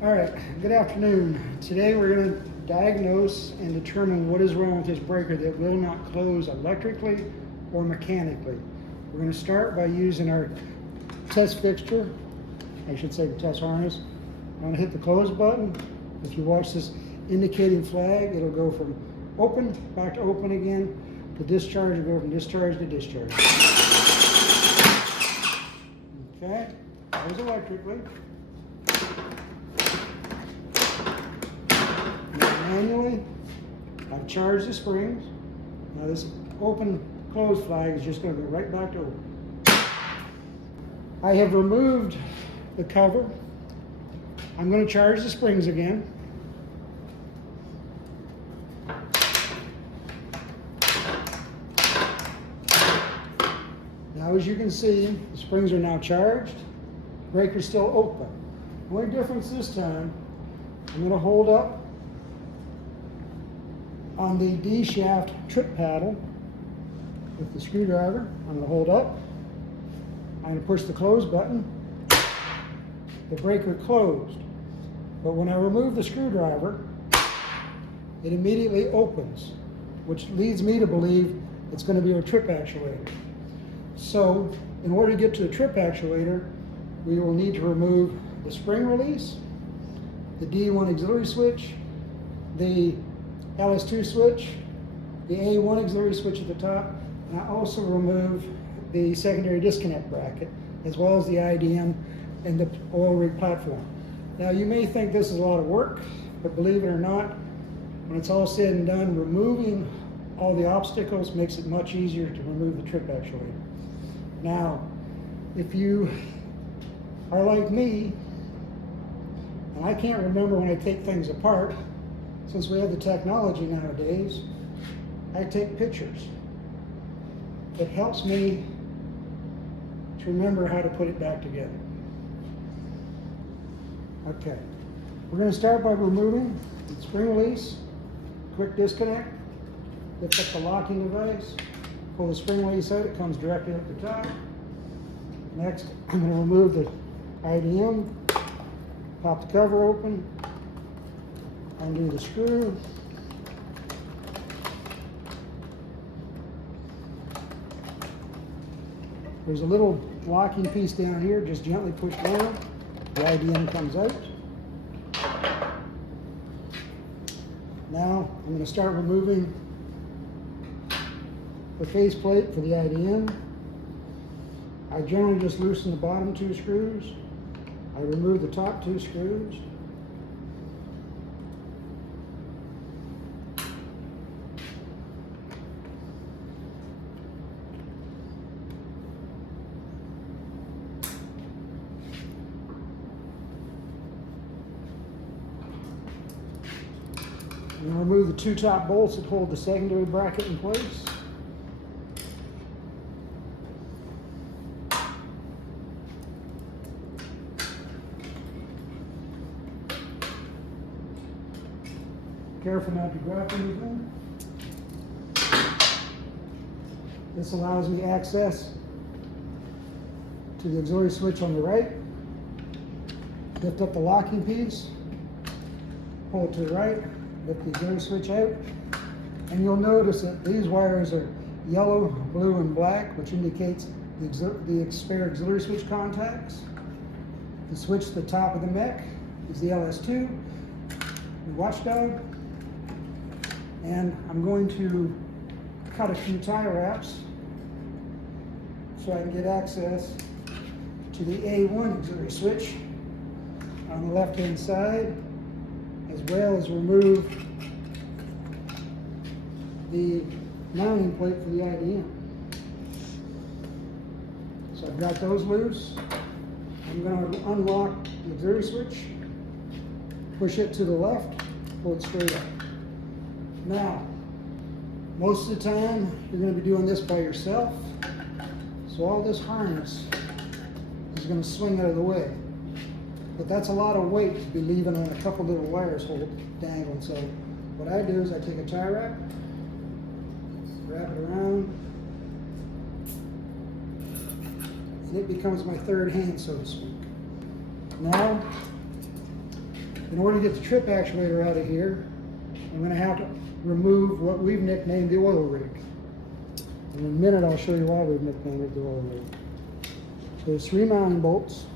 All right, good afternoon. Today we're going to diagnose and determine what is wrong with this breaker that will not close electrically or mechanically. We're going to start by using our test fixture, I should say the test harness. I'm going to hit the close button. If you watch this indicating flag, it'll go from open back to open again. The discharge will go from discharge to discharge. Okay, that was electrically. Manually, I've charged the springs. Now this open close flag is just going to go right back to open. I have removed the cover. I'm going to charge the springs again. Now as you can see, the springs are now charged. The breaker's still open. The only difference this time, I'm going to hold up on the D shaft trip paddle with the screwdriver. I'm going to hold up. I'm going to push the close button. The breaker closed. But when I remove the screwdriver, it immediately opens, which leads me to believe it's going to be our trip actuator. So in order to get to the trip actuator, we will need to remove the spring release, the D1 auxiliary switch, the LS2 switch, the A1 auxiliary switch at the top, and I also remove the secondary disconnect bracket, as well as the IDM and the oil rig platform. Now you may think this is a lot of work, but believe it or not, when it's all said and done, removing all the obstacles makes it much easier to remove the trip actuator. Now, if you are like me, and I can't remember when I take things apart, since we have the technology nowadays, I take pictures. It helps me to remember how to put it back together. Okay, we're going to start by removing the spring release, quick disconnect, lift up the locking device, pull the spring release out, it comes directly up the top. Next, I'm going to remove the IDM, pop the cover open, undo the screw. There's a little locking piece down here, just gently push down. The IDM comes out. Now I'm going to start removing the faceplate for the IDM. I generally just loosen the bottom two screws. I remove the top two screws. And remove the two top bolts that hold the secondary bracket in place. Careful not to drop anything. This allows me access to the auxiliary switch on the right. Lift up the locking piece, pull it to the right, lift the auxiliary switch out, and you'll notice that these wires are yellow, blue, and black, which indicates the spare auxiliary switch contacts. The switch at the top of the mech is the LS2, the watchdog, and I'm going to cut a few tie wraps so I can get access to the A1 auxiliary switch on the left-hand side, as well as remove the mounting plate for the IDM. So I've got those loose. I'm going to unlock the auxiliary switch, push it to the left, pull it straight up. Now, most of the time you're going to be doing this by yourself, so all this harness is going to swing out of the way. But that's a lot of weight to be leaving on a couple little wires dangling. So what I do is I take a tie wrap, wrap it around, and it becomes my third hand, so to speak. Now, In order to get the trip actuator out of here, I'm going to have to remove what we've nicknamed the oil rig. In a minute, I'll show you why we've nicknamed it the oil rig. So there's 3 mounting bolts.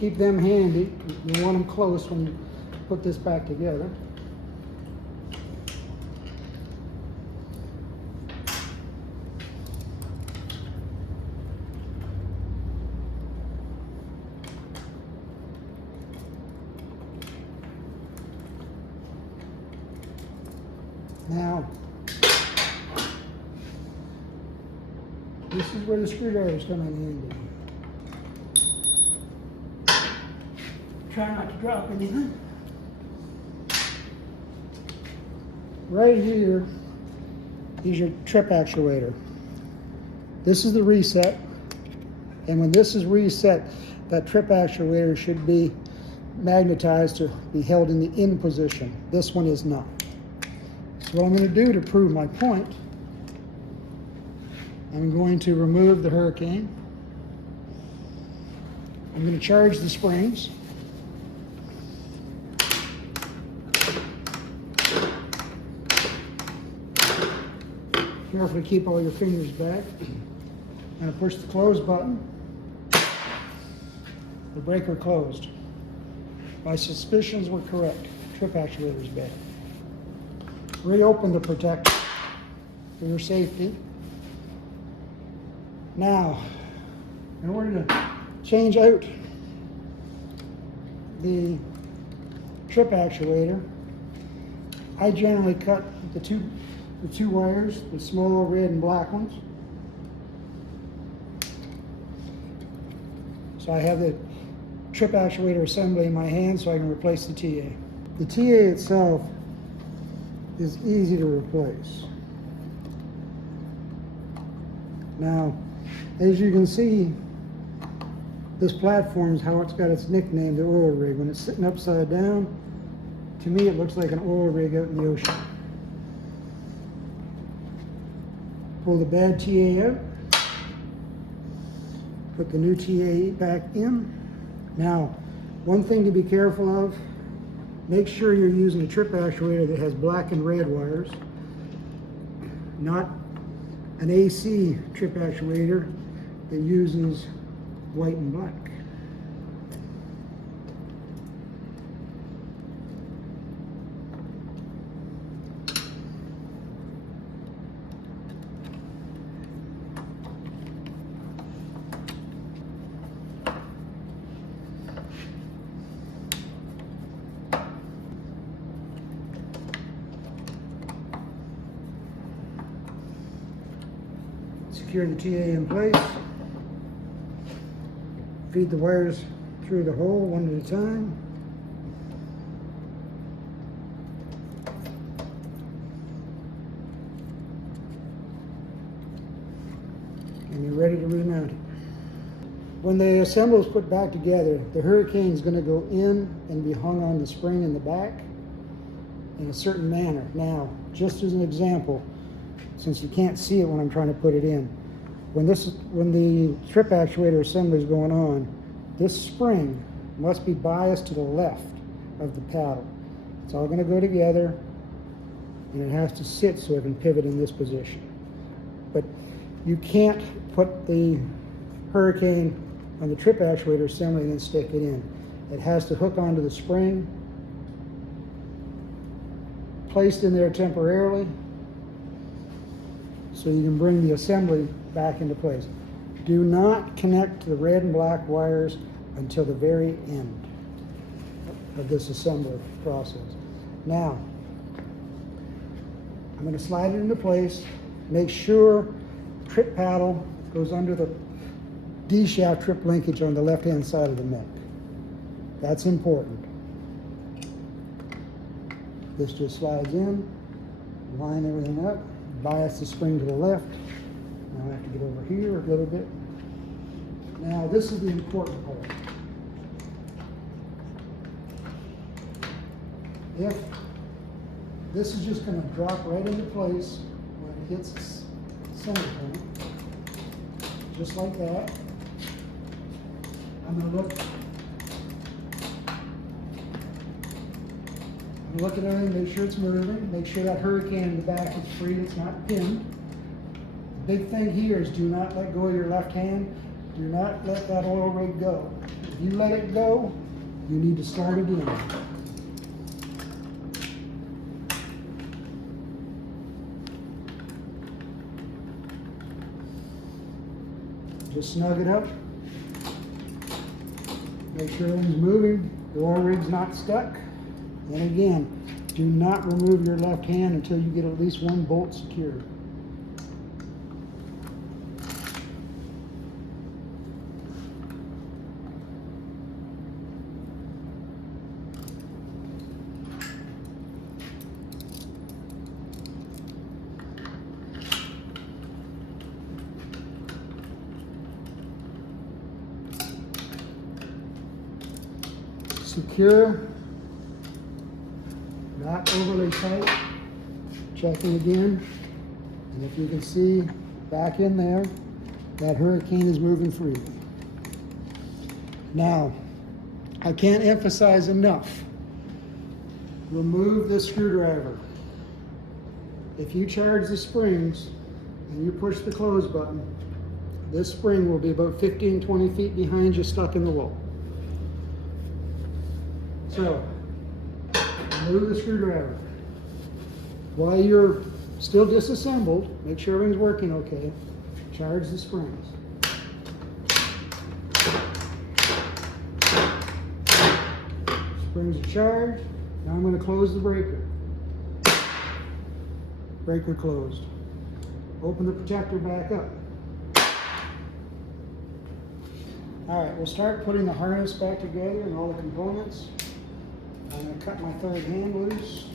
Keep them handy. You want them close when you put this back together. Now, this is where the screwdrivers come in handy. Try not to drop anything. Right here is your trip actuator. This is the reset, and when this is reset, that trip actuator should be magnetized to be held in the in position. This one is not. So what I'm going to do to prove my point, I'm going to remove the Hurricane. I'm going to charge the springs. Carefully keep all your fingers back. I'm going to push the close button. The breaker closed. My suspicions were correct. Trip actuator is bad. Reopen the protector for your safety. Now, in order to change out the trip actuator, I generally cut the two wires, the small red and black ones. So I have the trip actuator assembly in my hand so I can replace the TA. The TA itself is easy to replace. Now, as you can see, this platform is how it's got its nickname, the oil rig. When it's sitting upside down, to me it looks like an oil rig out in the ocean. Pull the bad TA out. Put the new TA back in. Now, one thing to be careful of, make sure you're using a trip actuator that has black and red wires, not an AC trip actuator that uses white and black. Secure the TA in place. Feed the wires through the hole one at a time. And you're ready to remount it. When the assembly is put back together, the Hurricane is going to go in and be hung on the spring in the back in a certain manner. Now, just as an example, since you can't see it when I'm trying to put it in, when the trip actuator assembly is going on, this spring must be biased to the left of the paddle. It's all going to go together, and it has to sit so it can pivot in this position. But you can't put the Hurricane on the trip actuator assembly and then stick it in. It has to hook onto the spring, placed in there temporarily, so you can bring the assembly back into place. Do not connect to the red and black wires until the very end of this assembly process. Now, I'm going to slide it into place. Make sure trip paddle goes under the D-shaft trip linkage on the left-hand side of the neck. That's important. This just slides in, line everything up, bias the spring to the left. Now I have to get over here a little bit. Now this is the important part. If this is just going to drop right into place when it hits the center point, just like that. I'm gonna look at everything, make sure it's moving, make sure that hurricane in the back is free, it's not pinned. The big thing here is do not let go of your left hand. Do not let that oil rig go. If you let it go, you need to start again. Just snug it up. Make sure everything's moving. The oil rig's not stuck. And again, do not remove your left hand until you get at least one bolt secured. Secure, not overly tight. Checking again, and if you can see back in there, that hurricane is moving freely. Now, I can't emphasize enough, remove this screwdriver. If you charge the springs and you push the close button, this spring will be about 15-20 feet behind you, stuck in the wall. So, remove the screwdriver. While you're still disassembled, make sure everything's working okay. Charge the springs. Springs are charged. Now I'm going to close the breaker. Breaker closed. Open the protector back up. All right, we'll start putting the harness back together and all the components. I'm going to cut my third hand loose,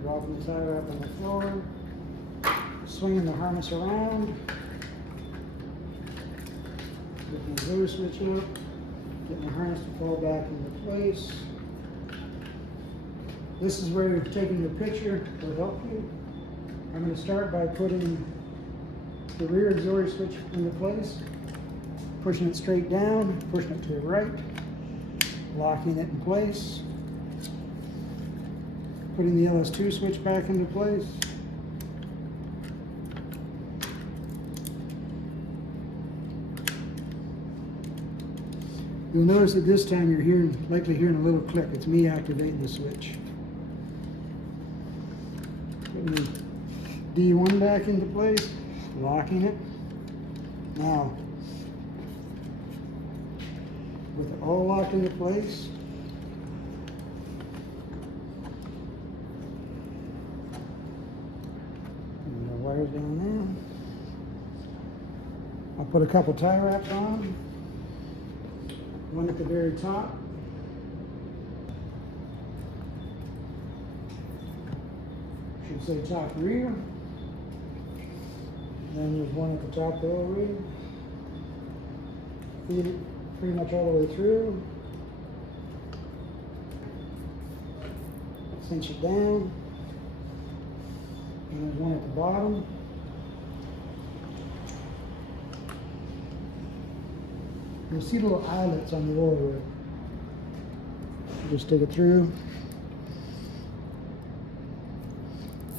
dropping the tie wrap on the floor, swinging the harness around, lifting the rotor switch up, getting the harness to fall back into place. This is where you're taking your picture to help you. I'm going to start by putting the rear auxiliary switch into place, pushing it straight down, pushing it to the right, locking it in place, putting the LS2 switch back into place, you'll notice that this time you're likely hearing a little click. It's me activating the switch. Putting the D1 back into place, locking it. Now, with it all locked into place, and the wires down there. I'll put a couple tie wraps on, one at the very top. Should say top rear. Then there's one at the top of the oil rig. Feed it pretty much all the way through. Cinch it down. And there's one at the bottom. You'll see little eyelets on the oil rig. Just stick it through.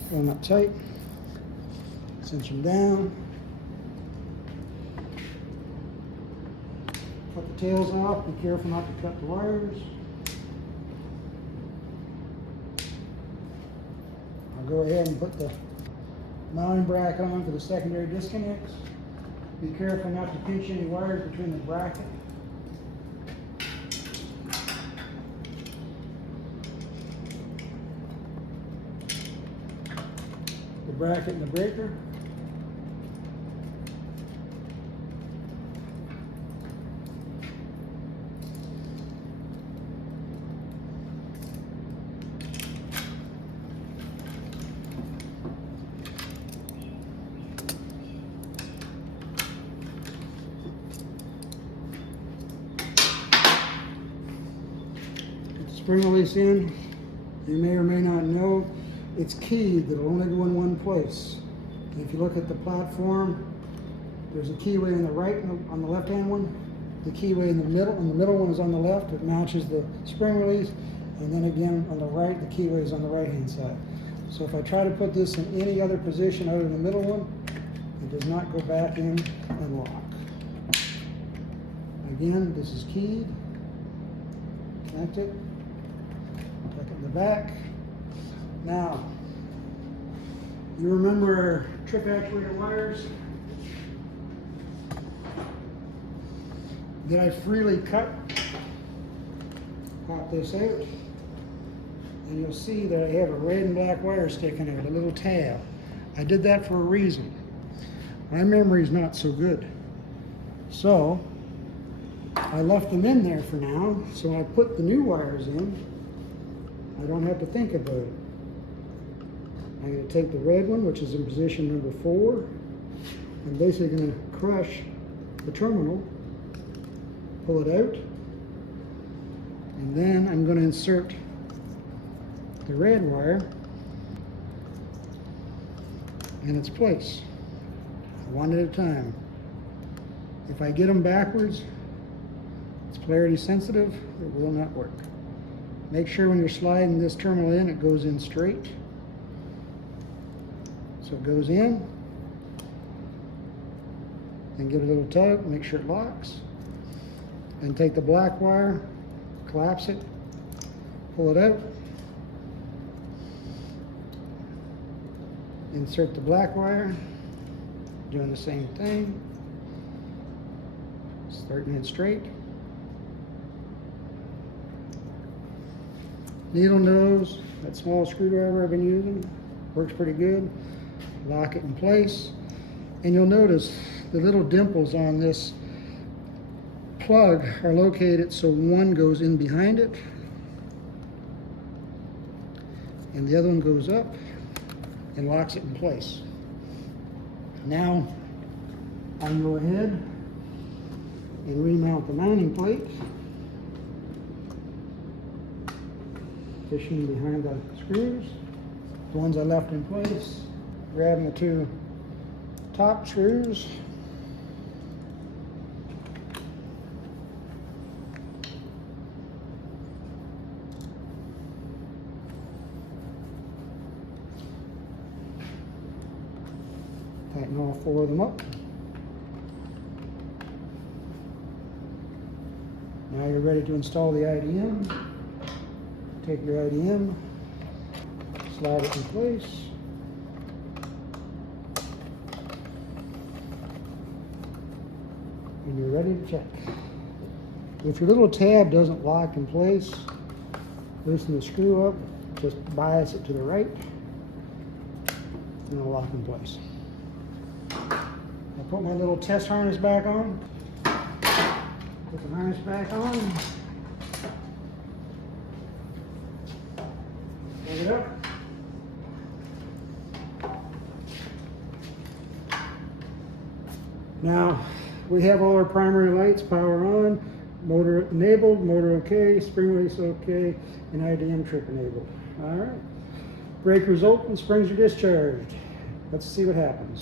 Pull them up tight. Cinch them down. Cut the tails off. Be careful not to cut the wires. I'll go ahead and put the mounting bracket on for the secondary disconnects. Be careful not to pinch any wires between the bracket. The bracket and the breaker. Spring release in. You may or may not know it's keyed that it'll only go in one place. If you look at the platform, There's a keyway in the right on the left-hand one, the keyway in the middle one is on the left. It matches the spring release, and then again on the right, the keyway is on the right-hand side. So if I try to put this in any other position other than the middle one, it does not go back in and lock. Again, this is keyed. Connect it. Tuck it in the back. Now, you remember our trip actuator wires that I freely cut? Pop this out, and you'll see that I have a red and black wire sticking out, a little tab. I did that for a reason. My memory is not so good. So, I left them in there for now, so I put the new wires in. I don't have to think about it. I'm going to take the red one, which is in position number 4. I'm basically going to crush the terminal, pull it out, and then I'm going to insert the red wire in its place, one at a time. If I get them backwards, it's polarity sensitive, it will not work. Make sure when you're sliding this terminal in, it goes in straight. So it goes in, and give it a little tug, make sure it locks. And take the black wire, collapse it, pull it out, insert the black wire, doing the same thing, starting it straight. Needle nose, that small screwdriver I've been using, works pretty good. Lock it in place, and you'll notice the little dimples on this plug are located so one goes in behind it and the other one goes up and locks it in place. Now I can go ahead and remount the mounting plate, fishing behind the screws, the ones I left in place, grabbing the 2 top screws, tighten all 4 of them up. Now you're ready to install the IDM. Take your IDM, slide it in place, and you're ready to check. If your little tab doesn't lock in place, loosen the screw up, just bias it to the right, and it'll lock in place. I'll put my little test harness back on. Put the harness back on. Plug it up. Now, we have all our primary lights, power on, motor enabled, motor okay, spring release okay, and IDM trip enabled. All right. Breakers open, springs are discharged. Let's see what happens.